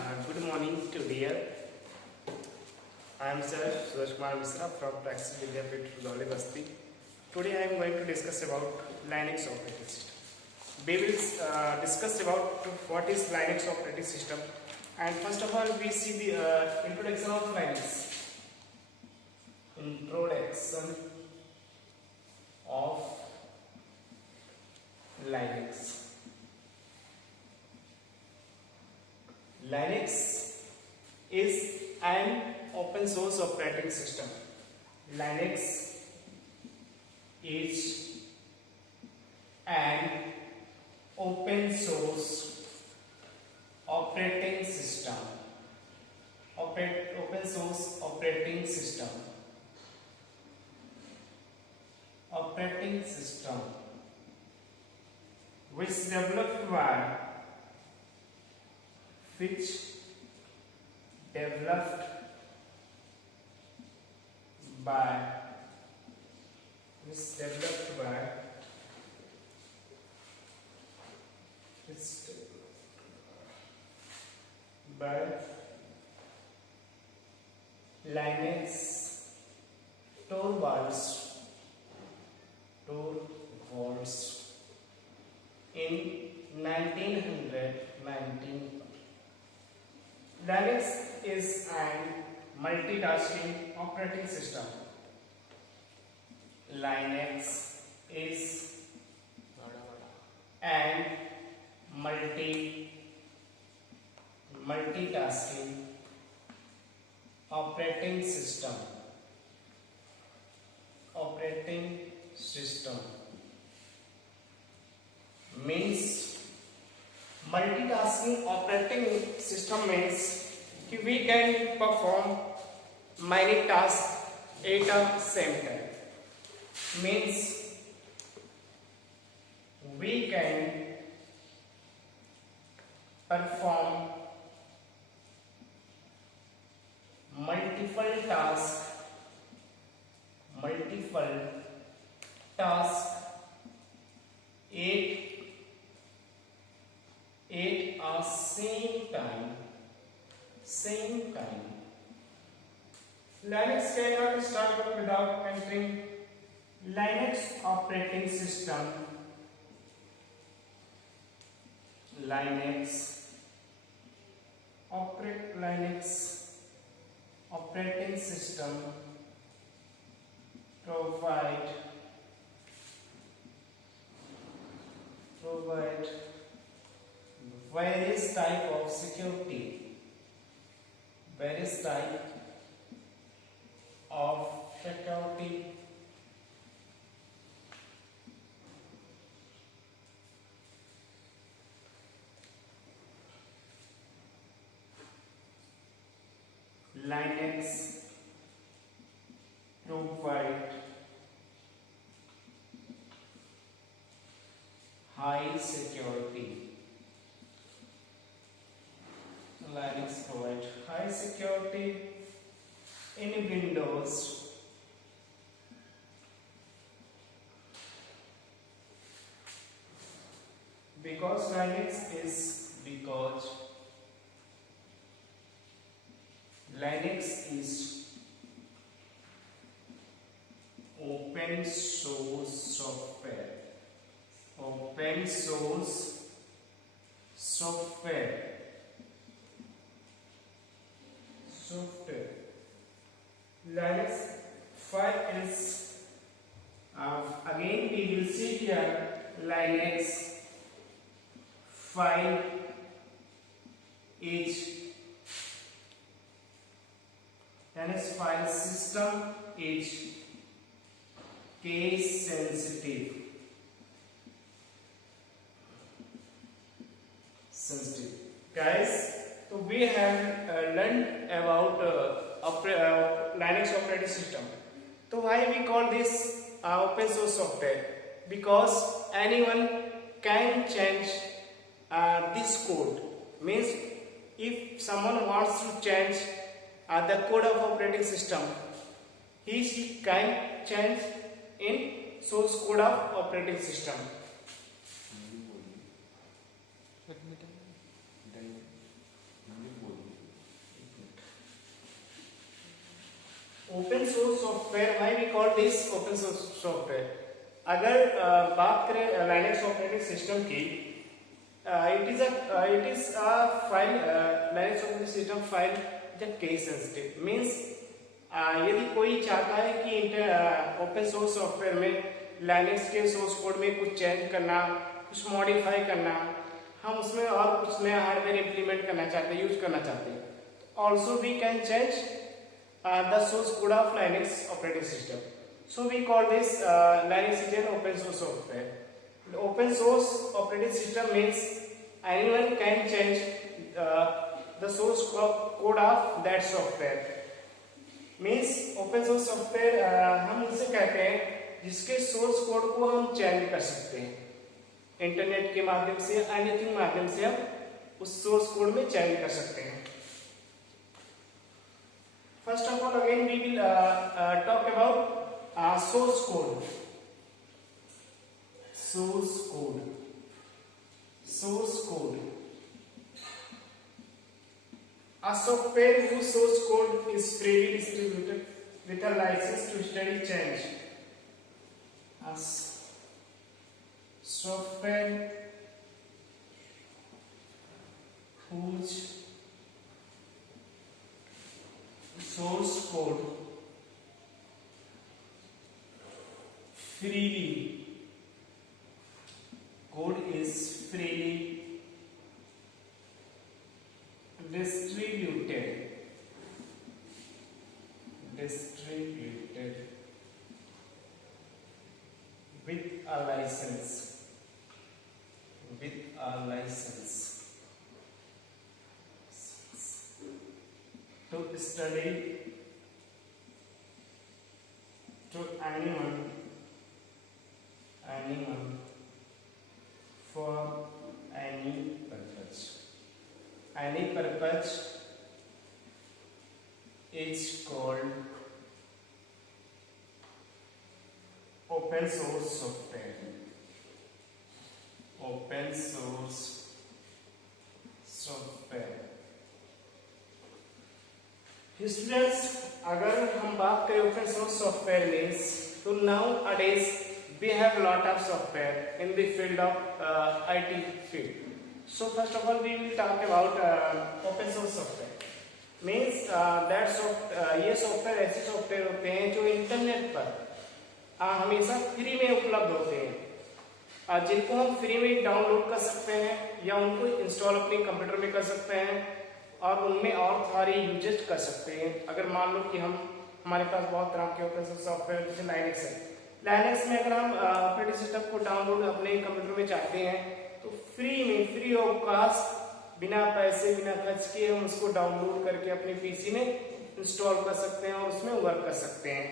Good morning to dear. I am Sir Suraj Kumar Misra from Praxis Vidyapeeth Rudoli Basti. Today I am going to discuss about Linux operating system. We will discuss about what is Linux operating system, and first of all we see the introduction of Linux. Introduction of Linux. Linux is an open source operating system. Linux is an open source operating system. Open source operating system. Operating system which developed by Linus Torvalds in 1919. Linux is an multitasking operating system. Linux is an multitasking operating system. Operating system means multitasking operating system means that we can perform many tasks at the same time. Means we can perform multiple tasks at a same time. Linux cannot start without entering Linux operating system. Linux operating system provide various type of security. Linux provide high security. Linux provide high security in Windows. Because Linux is open source software. Linux file is again we will see here Linux file system is case sensitive. Guys, so we have learned about Linux operating system. So why we call this open source software? Because anyone can change this code. Means if someone wants to change the code of operating system, he can change in source code of operating system. Software, why we call this open source software? अगर बात करें Linux operating system की, it is a file, Linux operating system file is a case sensitive, means यदि कोई चाहता है कि open source software में लाइनक्स के सोर्स कोड में कुछ चेंज करना, कुछ मॉडिफाई करना, हम उसमें और कुछ नया हार्डवेयर इंप्लीमेंट करना चाहते हैं, यूज करना चाहते हैं, also we can change the source code of Linux operating system. So we call this Linux is an open source software. The open source operating system means anyone can change the source code of that software. Means open source software हम उसे कहते हैं जिसके source code को हम चेंज कर सकते हैं, इंटरनेट के माध्यम से, एनीथिंग माध्यम से हम उस सोर्स कोड में चेंज कर सकते हैं. First of all, again we will talk about source code. A software whose source code is freely distributed with a license to study change. A software whose source code is freely distributed with a license to study to anyone for any purpose is called open source software. Students, अगर हम बात करें open source software means, तो nowadays we have a lot of software in the field of IT field. So first of all we will talk about open source software. Means ये सॉफ्टवेयर ऐसे सॉफ्टवेयर होते हैं जो इंटरनेट पर हमेशा फ्री में उपलब्ध होते हैं, जिनको हम फ्री में डाउनलोड कर सकते हैं या उनको इंस्टॉल अपने कंप्यूटर में कर सकते हैं और उनमें और सारे यूजेस कर सकते हैं. अगर मान लो कि हमारे पास बहुत तरह के ओपन सोर्स सॉफ्टवेयर जैसे लाइनक्स है, लाइनक्स में अगर हम ऑपरेटिंग सिस्टम को डाउनलोड अपने कंप्यूटर में चाहते हैं तो फ्री ऑफ कॉस्ट, बिना पैसे बिना खर्च किए हम उसको डाउनलोड करके अपने पीसी में इंस्टॉल कर सकते हैं और उसमें वर्क कर सकते हैं.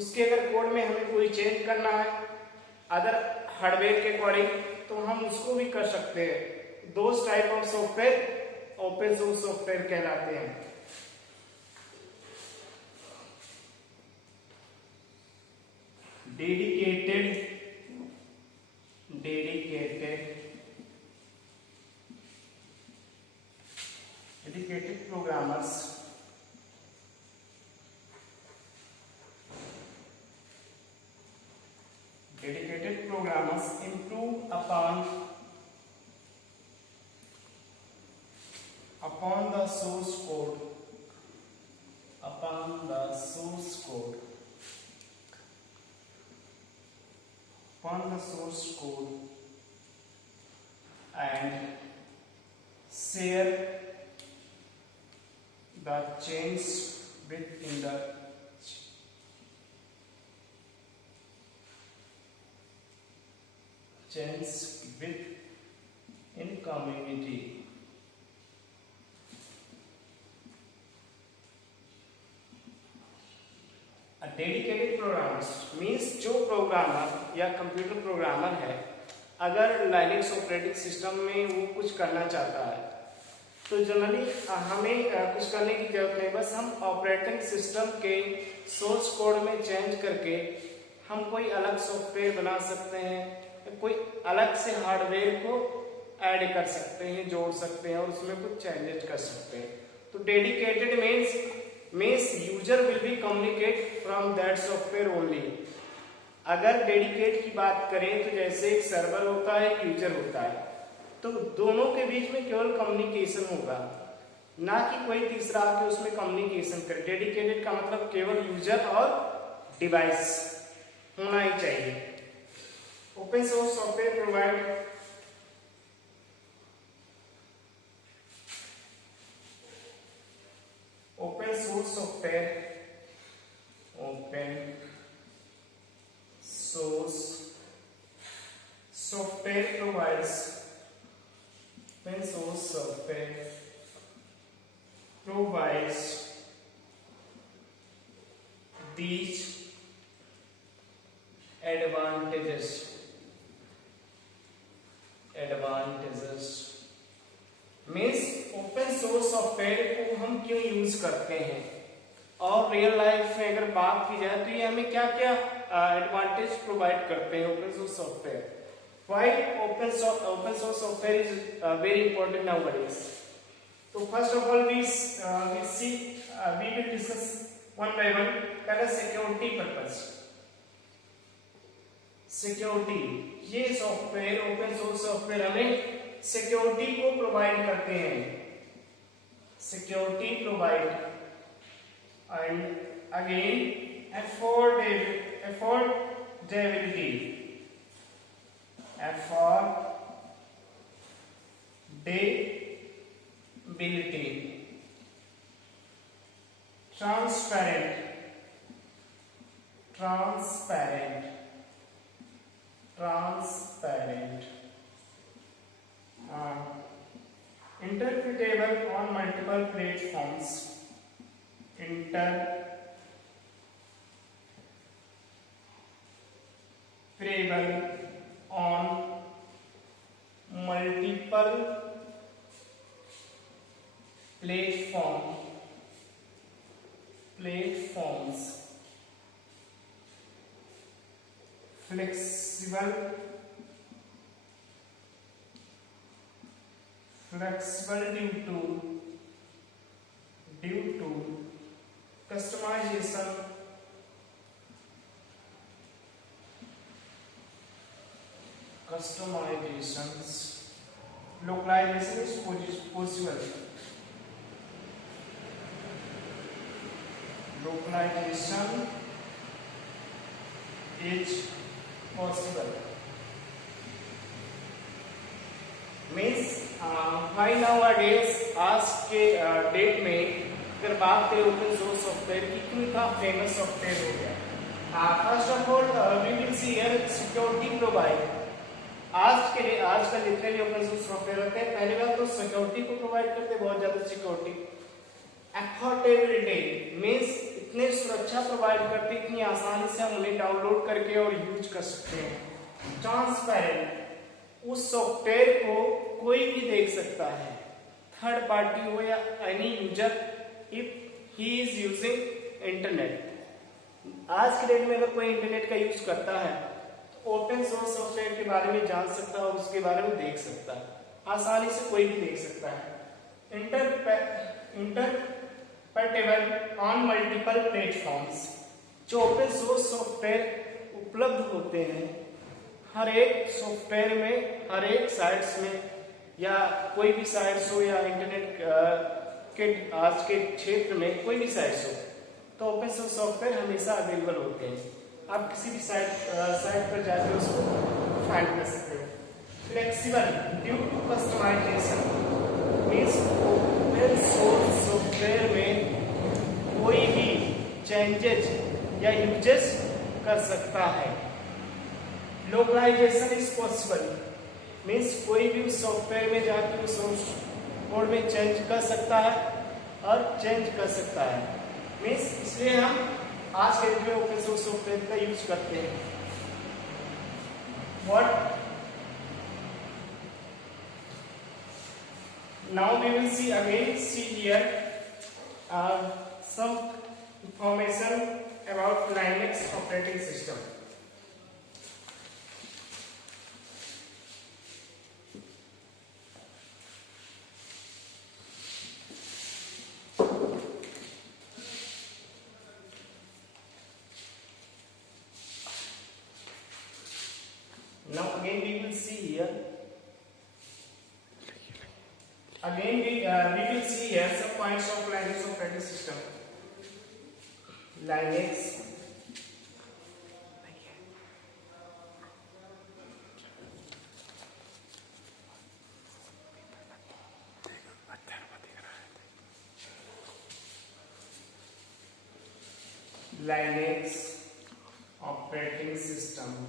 उसके अगर कोड में हमें कोई चेंज करना है अदर हार्डवेयर के अकॉर्डिंग तो हम उसको भी कर सकते हैं. Those type of software open source software कहलाते हैं. Dedicated programmers improve upon the source code and share the change within the community. Dedicated programmers means जो प्रोग्रामर या कंप्यूटर प्रोग्रामर है, अगर लाइनक्स ऑपरेटिंग सिस्टम में वो कुछ करना चाहता है तो जनरली हमें कुछ करने की जरूरत नहीं, बस हम ऑपरेटिंग सिस्टम के सोर्स कोड में चेंज करके हम कोई अलग सॉफ्टवेयर बना सकते हैं, कोई अलग से हार्डवेयर को ऐड कर सकते हैं, जोड़ सकते हैं और उसमें कुछ चेंजेस कर सकते हैं. तो dedicated means means user will be communicate from that software only. अगर डेडिकेट की बात करें तो जैसे एक सर्वर होता है, एक यूजर होता है, तो दोनों के बीच में केवल कम्युनिकेशन होगा, ना कि कोई तीसरा आके उसमें कम्युनिकेशन करे। डेडिकेटेड का मतलब केवल यूजर और डिवाइस होना ही चाहिए। Open source software provide open source software provides these advantages means open source software को हम क्यों यूज करते हैं, और रियल लाइफ में अगर बात की जाए तो ये हमें क्या क्या एडवांटेज प्रोवाइड करते हैं open source software. Why open source software is very important nowadays. तो first of all we will discuss one by one. पहला सिक्योरिटी पर्पस। सिक्योरिटी, ये सॉफ्टवेयर ओपन सोर्स सॉफ्टवेयर हमें सिक्योरिटी को प्रोवाइड करते हैं। Security provide and again affordability transparent interpretable on multiple platforms. Platforms. Flexible due to customizations. Localization is possible. Localization is possible. Means why nowadays आज के date में अगर बात करें ओपन सोर्स सॉफ्टवेयर की, क्यों इतना फेमस सॉफ्टवेयर हो गया। First of all we will see here security provide. आजकल जितने भी ओपन सोर्स सॉफ्टवेयर होते हैं, पहली बात तो सिक्योरिटी को प्रोवाइड करते हैं, बहुत ज्यादा सिक्योरिटी। अफोर्डेबिलिटी मीन्स इतने सुरक्षा प्रोवाइड करते, इतनी आसानी से हम उन्हें डाउनलोड करके और यूज कर सकते हैं। ट्रांसपेरेंट, उस सॉफ्टवेयर को कोई भी देख सकता है, थर्ड पार्टी हो या any user, if he is using internet. आज के डेट में अगर कोई इंटरनेट का यूज करता है तो ओपन सोर्स सॉफ्टवेयर के बारे में जान सकता है और उसके बारे में देख सकता है, आसानी से कोई भी देख सकता है। इंटरप्रेटेबल ऑन मल्टीपल प्लेटफॉर्म्स, जो ओपन सोर्स सॉफ्टवेयर उपलब्ध होते हैं हर एक सॉफ्टवेयर में, हर एक साइट्स में, या कोई भी साइट्स हो या इंटरनेट के आज के क्षेत्र में कोई भी साइट्स हो, तो ओपन सोर्स सॉफ्टवेयर हमेशा अवेलेबल होते हैं। आप किसी भी साइट पर जाकर उसको फाइंड कर सकते हो। Flexible due to customisation means open source software में कोई भी चेंजेस या यूजेस कर सकता है। लोकलाइजेशन इज पॉसिबल मीन्स कोई भी उस सॉफ्टवेयर में जाकर उस सोर्स कोड में चेंज कर सकता है और चेंज कर सकता है। मीन्स इसलिए हम आज के डेट में ओपन सोर्स सॉफ्टवेयर का यूज करते हैं। What now we will see here some information about Linux operating system. here. Again, we will see here some points of Linux operating system. Linux. Linux operating system.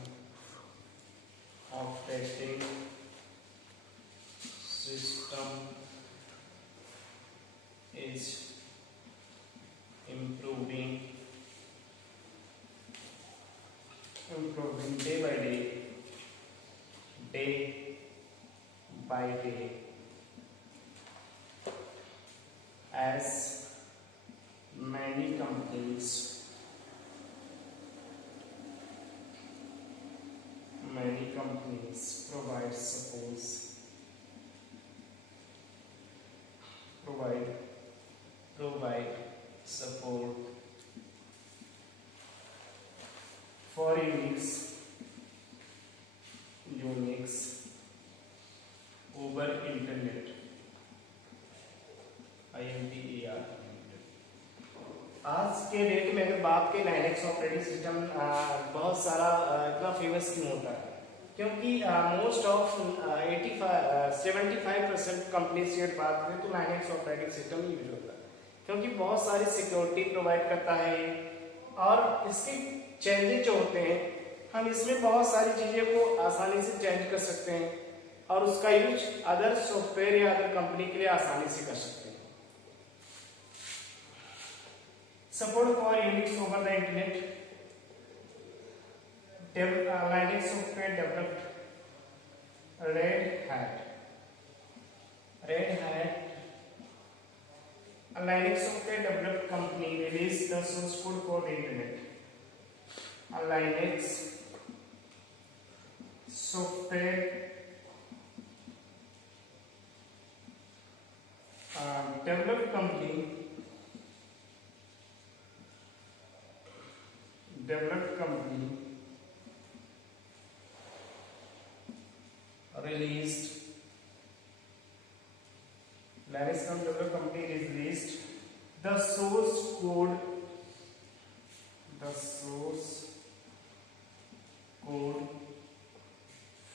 Operating system is improving day by day as many companies provide support for Unix over internet. INTER. आज के date में अगर बात करें Linux operating system बहुत सारा इतना फेमस क्यों होता है? क्योंकि मोस्ट ऑफ 75% कंपनीज की बात करें तो लाइनक्स ऑपरेटिंग सिस्टम यूज होता है, क्योंकि बहुत सारी सिक्योरिटी प्रोवाइड करता है और इसके चेंजेस जो होते हैं हम इसमें बहुत सारी चीजें को आसानी से चेंज कर सकते हैं और उसका यूज अदर सॉफ्टवेयर या अदर कंपनी के लिए आसानी से कर सकते हैं. Support for Unix over the internet. Linux software developed Red Hat. A Linux software developed company released the source code for the internet. A Linux software developed company released the source code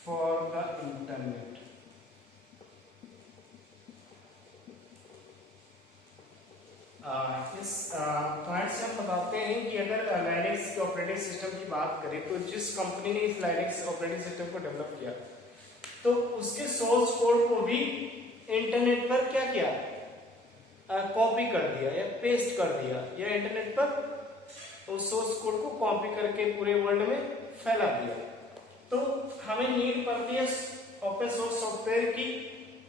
for the internet. इस पॉइंट से हम बताते हैं कि अगर लाइनक्स के operating system की बात करें तो जिस कंपनी ने इस लाइनक्स ऑपरेटिंग सिस्टम को डेवलप किया तो उसके सोर्स कोड को भी इंटरनेट पर क्या किया, कॉपी कर दिया या पेस्ट कर दिया या इंटरनेट पर उस सोर्स कोड को कॉपी करके पूरे वर्ल्ड में फैला दिया. तो हमें नीड पड़ती है ओपन सोर्स सॉफ्टवेयर की,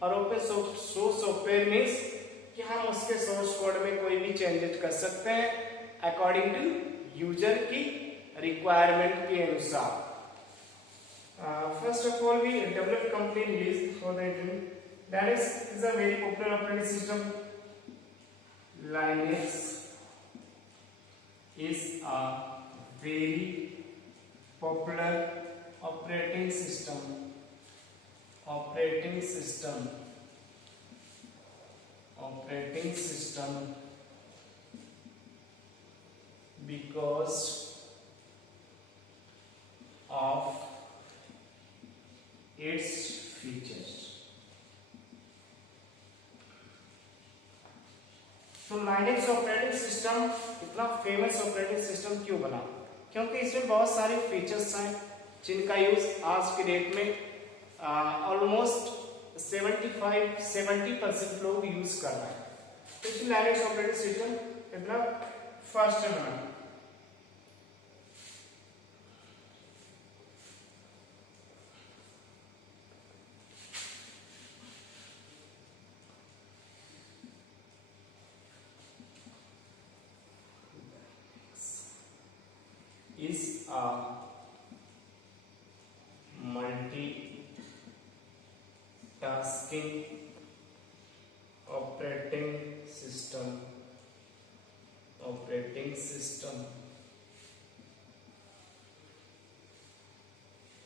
और ओपन सोर्स सॉफ्टवेयर मींस कि हम उसके सोर्स कोड में कोई भी चेंजेस कर सकते हैं अकॉर्डिंग टू यूजर की रिक्वायरमेंट के अनुसार. First of all, we developed company release for the internet. Linux is a very popular operating system. Linux is a very popular operating system. Because of its features. तो Linux operating system इतना famous operating system क्यों बना? क्योंकि इसमें बहुत सारे फीचर्स हैं जिनका यूज आज के डेट में ऑलमोस्ट 70% लोग यूज कर रहे हैं. तो इसलिए लाइनक्स ऑपरेटिंग सिस्टम इतना फास्ट बना. is a multi-tasking operating system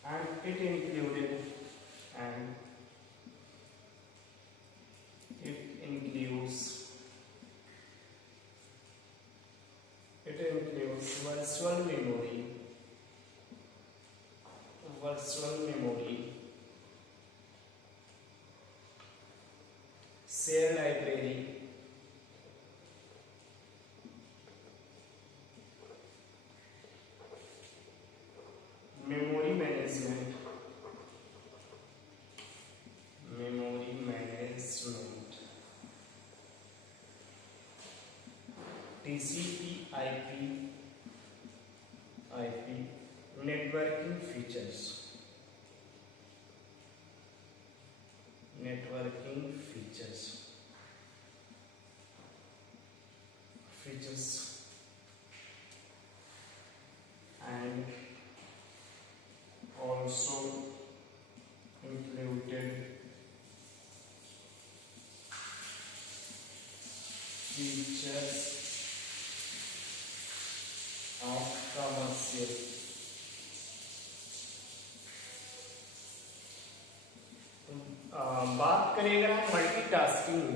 and it included shell library, memory management, TCP/IP, networking features, and also included features of commercial, बात करें अगर हम मल्टीटास्किंग,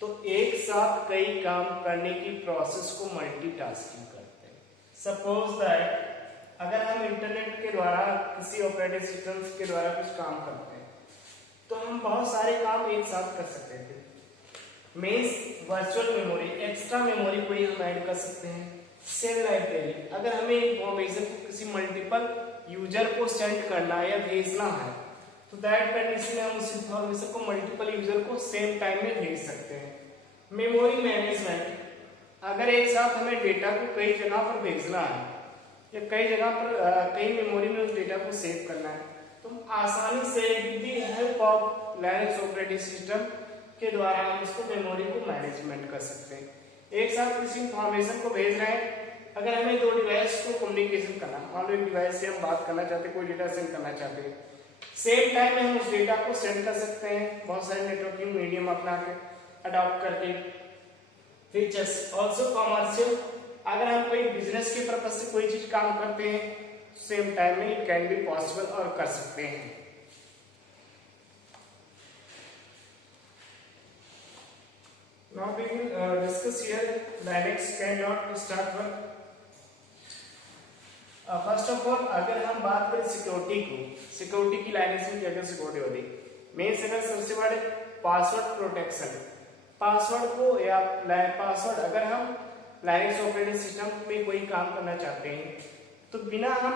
तो एक साथ कई काम करने की प्रोसेस को मल्टीटास्किंग करते हैं। सपोज दैट अगर हम इंटरनेट के द्वारा किसी ऑपरेटिंग सिस्टम के द्वारा कुछ काम करते हैं तो हम बहुत सारे काम एक साथ कर सकते थे। Means virtual memory, extra memory कोई हम ऐड कर सकते हैं। सेल लाइब्रेरी, अगर हमें इंफॉर्मेशन को किसी मल्टीपल यूजर को सेंड करना है या भेजना है तो दैट कंडीशन में हम उस इंफॉर्मेशन को मल्टीपल यूजर को सेम टाइम में भेज सकते हैं। मेमोरी मैनेजमेंट, अगर एक साथ हमें डेटा को कई जगह पर भेजना है या कई जगह पर कई मेमोरी में उस डेटा को सेव करना है तो हम आसानी से with the help of Linux operating system के द्वारा हम उसको मेमोरी को मैनेजमेंट कर सकते हैं। एक साथ किसी इंफॉर्मेशन को भेज रहे हैं, अगर हमें दो डिवाइस को कम्युनिकेशन करना, मान लो एक डिवाइस से हम बात करना चाहते हैं, कोई डेटा सेंड करना चाहते हैं, सेम टाइम में हम उस डेटा को सेंड कर सकते हैं बहुत सारे नेटवर्किंग मीडियम अपना के अडॉप्ट करके। फीचर्स ऑल्सो कॉमर्शियल, अगर हम कोई बिजनेस के पर्पज से कोई चीज काम करते हैं सेम टाइम में इट कैन बी पॉसिबल और कर सकते हैं। Now we will discuss here Linux cannot start work. First of all अगर हम बात करें सिक्योरिटी को, सिक्योरिटी की लाइनेक्स में क्या क्या सिक्योरिटी होती है। मेन अगर सबसे बड़े पासवर्ड प्रोटेक्शन, पासवर्ड को या पासवर्ड अगर हम लाइनेक्स ऑपरेटिंग सिस्टम में कोई काम करना चाहते हैं तो बिना हम